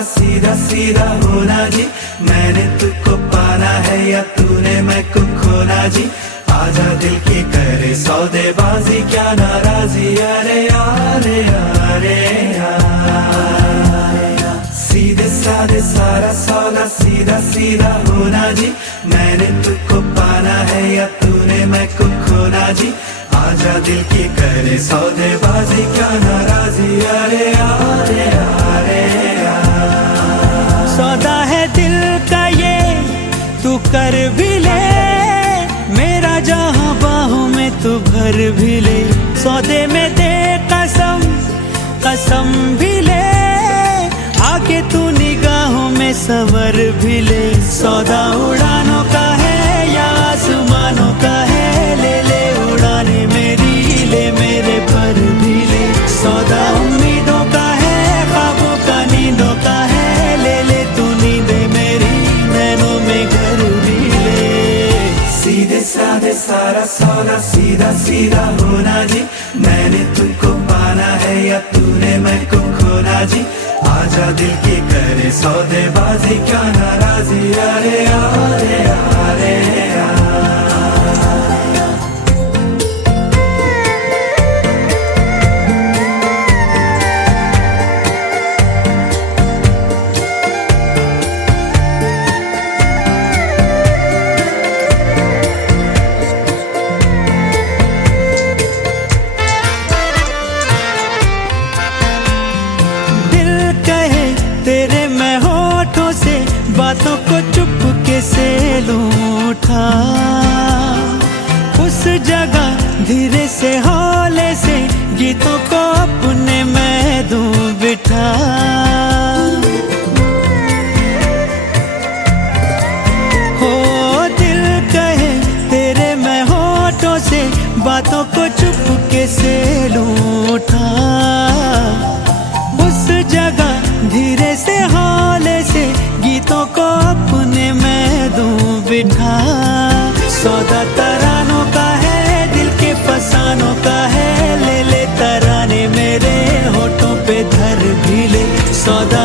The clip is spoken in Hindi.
सौदा सीधा सीधा होना जी, मैंने तुझको पाना है या तूने मैं को खोना जी। आजा दिल की करे सौदेबाजी, क्या नाराजी, अरे अरे अरे सीधे साधे सारा सौदा सीधा सीधा होना जी, मैंने तुझको पाना है या तूने मैं को खोना जी। आजा दिल की करे सौदेबाजी, क्या नाराजी, अरे अरे अरे सौदा है दिल का ये तू कर भी ले, मेरा जहां बाहों में तू भर भी ले। सौदे में दे कसम कसम भी ले, आके तू निगाहों में सवर भी ले। सौदा उड़ानों का है या आसमानों का है, ले ले उड़ाने मेरी, ले मेरे पर भी ले। सौदा उम्मीदों का है, ख्वाबों का नींदों का है, ले ले तू नींदे मेरी, नैनों में घर भी ले। सीधे साधे सारा सौदा सीधा सीधा होना जी, मैंने तुझको पाना है या तूने मैं को खोना जी। आजा दिल की करे सौदेबाजी, क्या नाराजी, अरे अरे अरे तेरे मैं होठों से बातों को चुपके से लूं उठा, उस जगह धीरे से हौले से गीतों को अपने मैं दूं बिठा। हो दिल कहे तेरे मैं होठों से बातों को चुपके से लूं उठा, उस जगह धीरे से हौले से गीतों को अपने मैं दूं बिठा। सौदा तरानों का है, दिल के फसानों का है, ले ले तराने मेरे होठों पे धर भी ले। सौदा